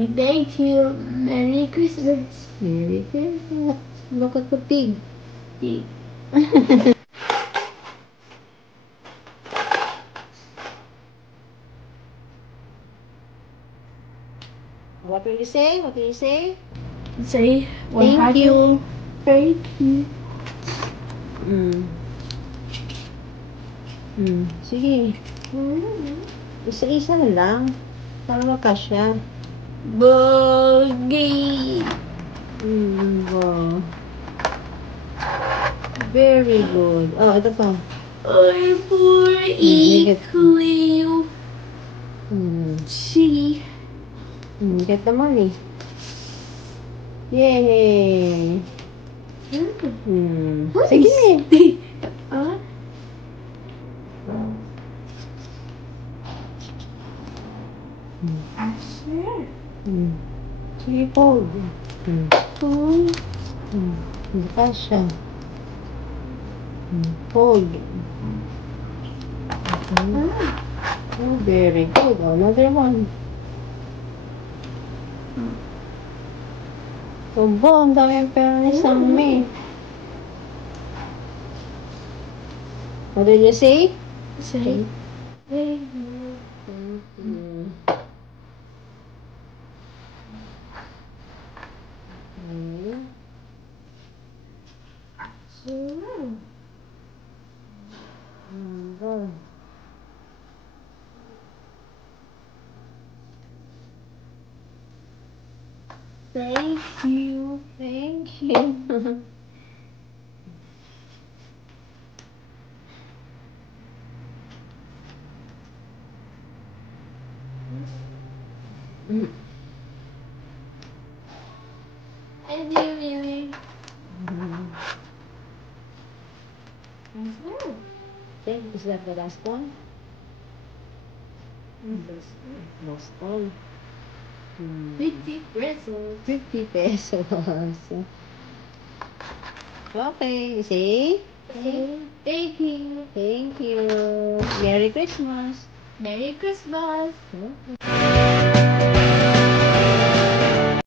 Thank you. Merry Christmas. Merry Christmas. Look at the pig. Pig. What will you say? What will you say? Say, Thank you. Thank you. Sige. Isa-isa na lang. Para makasya. Bogey. Wow. Very good. Oh, ito pa. I for equal. See. Get the money. Yay! Sige. I swear. Sige, fold. Fold. Hindi pa siya. Fold. Oh, very good. Another one. Tubo, ang dami pera ni Sammy. What did you say? Say. Thank you. Thank you. And you really. Okay, is that the last one? Last one. 50 pesos. 50 pesos. Okay, you see? Thank you. Thank you. Merry Christmas. Merry Christmas.